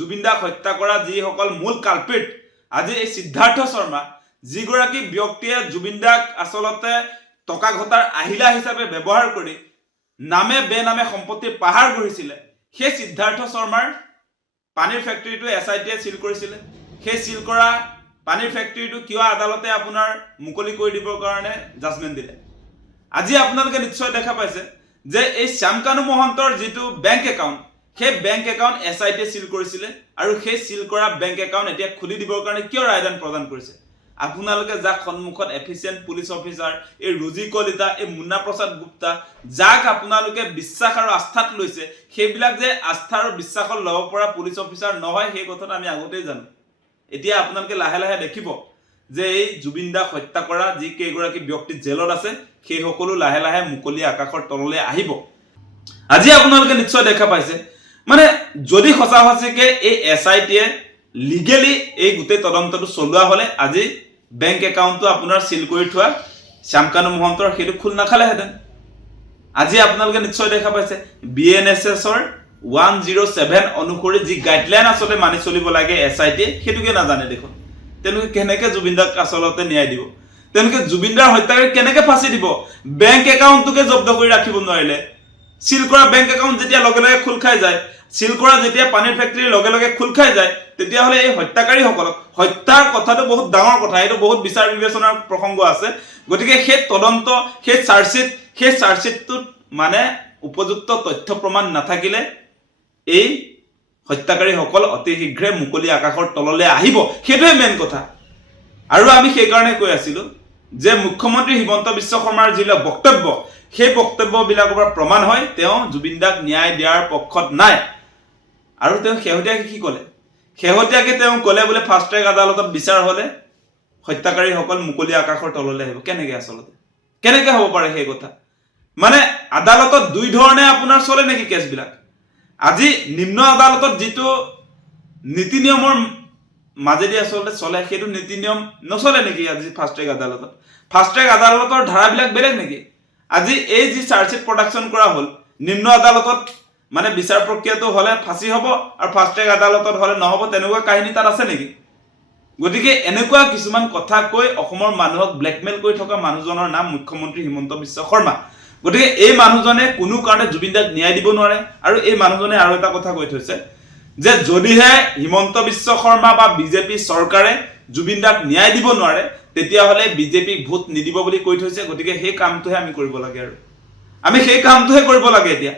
জুবিন দাক হত্যা কৰা যিসকল মূল কালপিট আজি এই সিদ্ধাৰ্থ শৰ্মা যিগৰাকী ব্যক্তিয়ে জুবিন দাক আচলতে টকা ঘটাৰ আহিলা হিচাপে ব্যৱহাৰ কৰি নামে বেনামে সম্পত্তিৰ পাহাৰ গঢ়িছিলে সেই সিদ্ধাৰ্থ শৰ্মাৰ পানীৰ ফেক্টৰীটো এছআইটিয়ে সিল কৰিছিলে সেই সিল কৰা পানীৰ ফেক্টৰীটো কিয় আদালতে আপোনাৰ মুকলি কৰি দিবৰ কাৰণে জাজমেন্ট দিলে আজি আপোনালোকে নিশ্চয় দেখা পাইছে যে এই শ্যামকানু মহন্তৰ যেটো বেংক একাউণ্ট সেই বেংক একাউণ্ট এছআইটিয়ে সিল কৰিছিলে আৰু সেই সিল কৰা বেংক একাউণ্ট এতিয়া খুলি দিবৰ কাৰণে কিয় ৰায়দান প্ৰদান কৰিছে আপোনালোকে যাক সন্মুখত এফিচিয়েন্ট পুলিশ অফিচাৰ এই ৰুজি কলিতা এই মুন্না প্ৰসাদ গুপ্তা যাক আপোনালোকে বিশ্বাস আৰু আস্থাত লৈছে সেইবিলাক যে আস্থা আৰু বিশ্বাসত ল'ব পৰা পুলিশ অফিচাৰ নহয় সেই কথাটো আমি আগতেই জানো এতিয়া আপোনালোকে লাহে লাহে দেখিব যে এই জুবিন দাক হত্যা কৰা যি কেইগৰাকী ব্যক্তি জেলত আছে সেই সকলো লাহে লাহে মুকলি আকাশৰ তললৈ আহিব আজি আপোনালোকে নিশ্চয় দেখা পাইছে মানে যদি সঁচা সঁচিকে এই এছআইটিয়ে লিগেলি এই গোটেই তদন্তটো চলোৱা হলে আজি বেংক একাউণ্টটো আপোনাৰ সিল কৰি থোৱা শ্যামকানু মহন্তৰ সেইটো খুল নাখালেহেঁতেন আজি আপোনালোকে নিশ্চয় দেখা পাইছে বিএনএছএছৰ 107 অনুসৰি যি গাইডলাইন আসলে মানি চলিব লাগে এছআইটি হেতুকে নাজানে দেখোন তেনুকে কেনেকে জুবিন দাক আসলতে ন্যায় দিব তেনুকে জুবিন দাৰ হত্যাকে কেনেকে ফাঁসি দিব বেংক একাউণ্টটোকে জব্দ কৰি ৰাখিব নোৱাৰিলে সিল কৰা বেংক একাউণ্ট যেতিয়া লগে লগে খুল খাই যায় সিল কৰা যেতিয়া পানীৰ ফেক্টৰী লগে লগে খুল খাই যায় তেতিয়া হলে এই হত্যাকাৰী সকলক হত্যাৰ কথাটো বহুত ডাঙৰ কথা এটো বহুত বিচাৰ বিবেচনাৰ প্ৰসংগ আছে গতিকে সেই তদন্ত সেই চাৰ্জশিটটো মানে উপযুক্ত তথ্য প্ৰমাণ নাথাকিলে এই হত্যাকাৰী সকল অতি শীঘ্ৰে মুকলি আকাশৰ তললৈ আহিব সেইটোৱে মেইন কথা আৰু আমি সেই কাৰণে কৈ আছিলো যে মুখ্যমন্ত্ৰী হিমন্ত বিশ্ব শৰ্মাৰ যিলা বক্তব্য সেই বক্তব্যবিলাকৰ পৰা প্ৰমাণ হয় তেওঁ জুবিন দাক ন্যায় দিয়াৰ পক্ষত নাই আৰু তেওঁ শেহতীয়াকৈ কি ক'লে শেহতীয়াকৈ তেওঁ ক'লে বোলে ফাষ্ট ট্ৰেক আদালতত বিচাৰ হলে হত্যাকাৰী সকল মুকলি আকাশৰ তললৈ আহিব কেনেকৈ আচলতে কেনেকৈ হ'ব পাৰে সেই কথা মানে আদালতত দুই ধৰণে আপোনাৰ চলে নেকি কেছবিলাক আজি নিম্ন আদালতত যেটো নীতি নিয়মৰ মাজেদি আসলে চলে সেইটো নীতি নিয়ম নচলে নেকি আজি ফাষ্ট ট্ৰেক আদালতৰ ধাৰাবিলাক বেলেগ নেকি আজি এই যি চাৰ্জশিট প্ৰডাকশন কৰা হল নিম্ন আদালতত মানে বিচাৰ প্ৰক্ৰিয়াটো হলে ফাঁসি হ'ব আৰু ফাষ্ট ট্ৰেক আদালতত হলে নহব তেনেকুৱা কাহিনী তাত আছে নেকি গতিকে এনেকুৱা কিছুমান কথা কৈ অসমৰ মানুহক ব্লেকমেইল কৰি থকা মানুহজনৰ নাম মুখ্যমন্ত্ৰী হিমন্ত বিশ্ব শৰ্মা গতিকে এই মানুহজনে কোনো কাৰণে জুবিন দাক ন্যায় দিব নোৱাৰে আৰু এই মানুহজনে আৰু এটা কথা কৈ থৈছে যে যদিহে হিমন্ত বিশ্ব শৰ্মা বা বিজেপি চৰকাৰে জুবিন দাক ন্যায় দিব নোৱাৰে তেতিয়া হলে বিজেপি ভোট নিদিব বুলি কৈ থৈছে গতিকে সেই কামটোহে আমি কৰিব লাগে আৰু আমি সেই কামটোহে কৰিব লাগে এতিয়া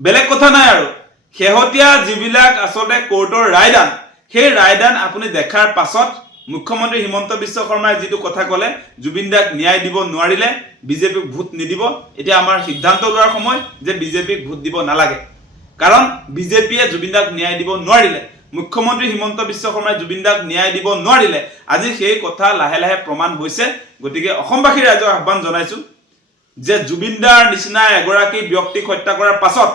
বেলেগ কথা নাই আৰু শেহতীয়া যিবিলাক আসলে কোৰ্টৰ ৰায়দান সেই ৰায়দান আপুনি দেখাৰ পাছত মুখ্যমন্ত্ৰী হিমন্ত বিশ্ব শৰ্মাই যেটো কথা ক'লে জুবিন দাক ন্যায় দিব নোৱাৰিলে বিজেপিক ভোট নিদিব এতিয়া আমাৰ সিদ্ধান্ত লোৱাৰ সময় যে বিজেপিক ভোট দিব নালাগে কাৰণ বিজেপিয়ে জুবিন দাক ন্যায় দিব নোৱাৰিলে মুখ্যমন্ত্ৰী হিমন্ত বিশ্ব শৰ্মাই জুবিন দাক ন্যায় দিব নোৱাৰিলে আজি সেই কথা লাহে লাহে প্ৰমাণ হৈছে গতিকে অসমবাসী ৰাইজক আহ্বান জনাইছো যে জুবিন দাৰ নিচিনা এগৰাকী ব্যক্তিক হত্যা কৰাৰ পাছত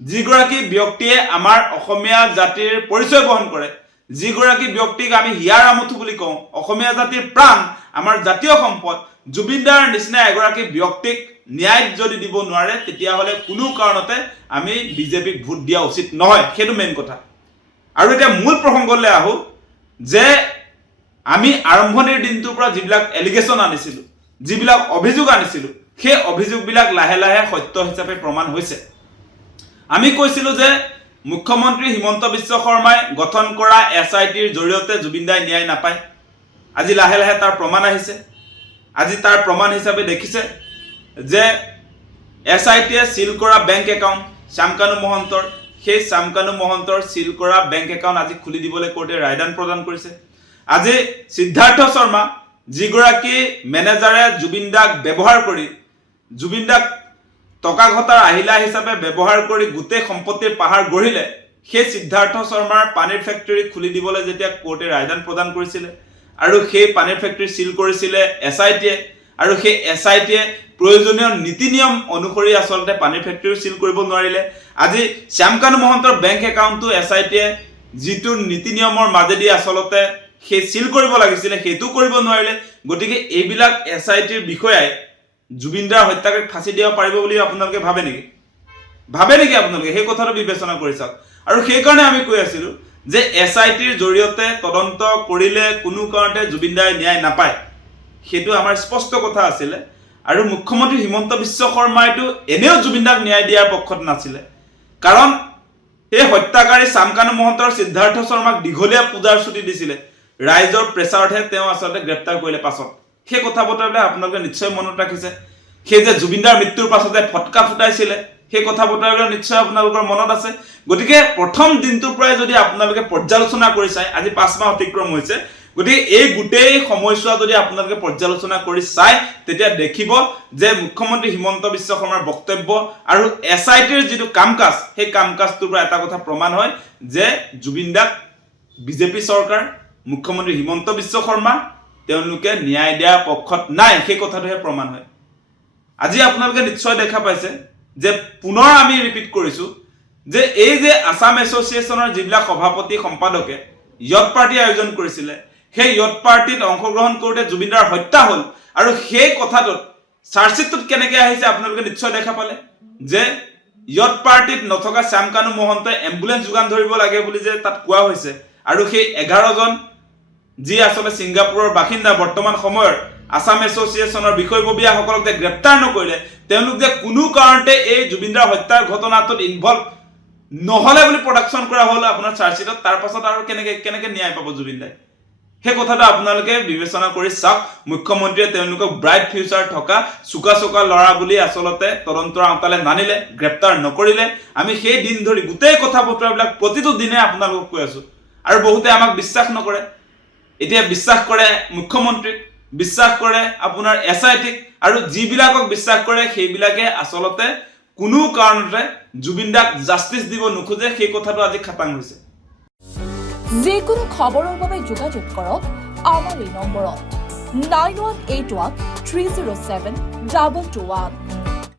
যিগৰাকী ব্যক্তিয়ে আমাৰ অসমীয়া জাতিৰ পৰিচয় বহন কৰে যিগৰাকী ব্যক্তিক আমি হিয়াৰ আমঠু বুলি কওঁ অসমীয়া জাতিৰ প্ৰাণ আমাৰ জাতীয় সম্পদ জুবিন দাৰ নিচিনা এগৰাকী ব্যক্তিক ন্যায় যদি দিব নোৱাৰে তেতিয়া হলে কোনো কাৰণতে আমি বিজেপিক ভোট দিয়া উচিত নহয় সেইটো মেইন কথা আৰু এটা মূল প্ৰসংগলৈ আহো যে আমি আৰম্ভণিৰ দিনটোৰ পৰা যিবিলাক এলিগেশন আনিছিলো যিবিলাক অভিযোগ আনিছিলো সেই অভিযোগবিলাক লাহে লাহে সত্য হিচাপে প্ৰমাণ হৈছে আমি কৈছিলো যে মুখ্যমন্ত্ৰী হিমন্ত বিশ্ব শৰ্মাই গঠন কৰা এছআইটিৰ জৰিয়তে জুবিন দাই ন্যায় নাপায় আজি লাহে লাহে তাৰ প্ৰমাণ আহিছে আজি তাৰ প্ৰমাণ হিচাপে দেখিছে যে এছআইটিয়ে সিল কৰা বেংক একাউণ্ট শ্যামকানু মহন্তৰ সেই শ্যামকানু মহন্তৰ সিল কৰা বেংক একাউণ্ট আজি খুলি দিবলৈ কোৰ্টে ৰায়দান প্ৰদান কৰিছে আজি সিদ্ধাৰ্থ শৰ্মা যিগৰাকী মেনেজাৰে জুবিন দাক ব্যৱহাৰ কৰি জুবিন দাক টকা ঘটাৰ আহিলা হিচাপে ব্যৱহাৰ কৰি গোটেই সম্পত্তিৰ পাহাৰ গঢ়িলে সেই সিদ্ধাৰ্থ শৰ্মাৰ পানীৰ ফেক্টৰী খুলি দিবলৈ যেতিয়া কোৰ্টে ৰায়দান প্ৰদান কৰিছিলে আৰু সেই পানীৰ ফেক্টৰী সিল কৰিছিলে এছআইটিয়ে আৰু সেই এছআইটিয়ে প্ৰয়োজনীয় নীতি নিয়ম অনুসৰি আসলতে পানীৰ ফেক্টৰী সিল কৰিব নোৱাৰিলে আজি শ্যামকানু মহন্তৰ বেংক একাউণ্টটো এছআইটিয়ে যিটো নীতি নিয়মৰ মাজেদি আসলতে সেই সিল কৰিব লাগিছিলে সেইটো কৰিব নোৱাৰিলে গতিকে এইবিলাক এছআইটিৰ বিষয়াই জুবিন দাৰ হত্যাকাৰীক ফাঁসি দিব পাৰিব বুলি আপোনালোকে ভাবে নেকি আপোনালোকে সেই কথাটো বিবেচনা কৰি চাওক আৰু সেই কাৰণে আমি কৈ আছিলো যে SITৰ জৰিয়তে তদন্ত কৰিলে কোনো কাৰণতে জুবিন দাই ন্যায় নাপায় সেইটো আমাৰ স্পষ্ট কথা আছিল আৰু মুখ্যমন্ত্ৰী হিমন্ত বিশ্ব শৰ্মাইটো এনেও জুবিন দাক ন্যায় দিয়াৰ পক্ষত নাছিল কাৰণ এই হত্যাকাৰী চামকানু মহন্তৰ সিদ্ধাৰ্থ শৰ্মাক দীঘলীয়া পূজাৰ ছুটি দিছিল ৰাইজৰ প্ৰেছাৰতহে তেওঁ আসলে গ্ৰেপ্তাৰ কৰিলে পাছত সেই কথা বতৰাবিলাক আপোনালোকে নিশ্চয় মনত ৰাখিছে সেই যে জুবিন দাৰ মৃত্যুৰ পাছতে ফটকা ফুটাইছিল সেই কথা বতৰাবিলাক নিশ্চয় আপোনালোকৰ মনত আছে গতিকে প্ৰথম দিনটোৰ পৰাই যদি আপোনালোকে পৰ্যালোচনা কৰি চাই আজি 5 মাহ অতিক্ৰম হৈছে গতিকে এই গুটেই সময়ছোৱা যদি আপোনালোকে পৰ্যালোচনা কৰি চাই তেতিয়া দেখিব যে মুখ্যমন্ত্ৰী হিমন্ত বিশ্ব শৰ্মাৰ বক্তব্য আৰু SITৰ যিটো কামকাজ সেই কামকাজটোৰ পৰা এটা কথা প্ৰমাণ হয় যে জুবিন দাক বিজেপি চৰকাৰ মুখ্যমন্ত্ৰী হিমন্ত বিশ্ব শৰ্মা তেওঁলোকে ন্যায় দিয়াৰ পক্ষত নাই সেই কথাটোহে প্ৰমাণ হয় আজি আপোনালোকে নিশ্চয় দেখা পাইছে যে পুনৰ আমি ৰিপিট কৰিছো যে এই যে আসাম এছ'চিয়েশ্যনৰ যিবিলাক সভাপতি সম্পাদকে ইয়ত পাৰ্টি আয়োজন কৰিছিল সেই ইয়ত পাৰ্টিত অংশগ্ৰহণ কৰোতে জুবিনদাৰ হত্যা হল আৰু সেই কথাটোত চাৰ্জশ্বিটটোত কেনেকৈ আহিছে আপোনালোকে নিশ্চয় দেখা পালে যে ইয়ত পাৰ্টিত নথকা চামকানু মহন্তই এম্বুলেন্স যোগান ধৰিব লাগে বুলি যে তাত কোৱা হৈছে আৰু সেই 11 জন যি আসলে সিংগাপুৰৰ বাসিন্দা বৰ্তমান সময়ৰ আসাম এছ'চিয়েশ্যনৰ বিষয়ববীয়াসকলক যে গ্ৰেপ্তাৰ নকৰিলে তেওঁলোক যে কোনো কাৰণতে এই জুবিনদাৰ হত্যাৰ ঘটনাটোত ইনভলভ নহলে বুলি প্ৰডাকচন কৰা হল আপোনাৰ চাৰ্জশ্বিটত তাৰ পাছত আৰু কেনেকৈ ন্যায় পাব জুবিনদাই সেই কথাটো আপোনালোকে বিবেচনা কৰি চাওক মুখ্যমন্ত্ৰীয়ে তেওঁলোকক ব্ৰাইট ফিউচাৰ থকা চুকা লৰা বুলি আসলতে তদন্তৰ আওতালে নানিলে গ্ৰেপ্তাৰ নকৰিলে আমি সেই দিন ধৰি গোটেই কথা বতৰাবিলাক প্ৰতিটো দিনে আপোনালোকক কৈ আছো আৰু বহুতে আমাক বিশ্বাস নকৰে এতিয়া বিশ্বাস কৰে মুখ্যমন্ত্ৰীক বিশ্বাস কৰে আপোনাৰ SITক আৰু যিবিলাকক বিশ্বাস কৰে সেইবিলাকে আসলতে কোনো কাৰণতে জুবিন দাক জাস্টিস দিব নোখোজে সেই কথাটো আজি খাটাং হৈছে যিকোনো খবৰৰ বাবে যোগাযোগ কৰক আমাৰ এই নম্বৰত 9181 307 2221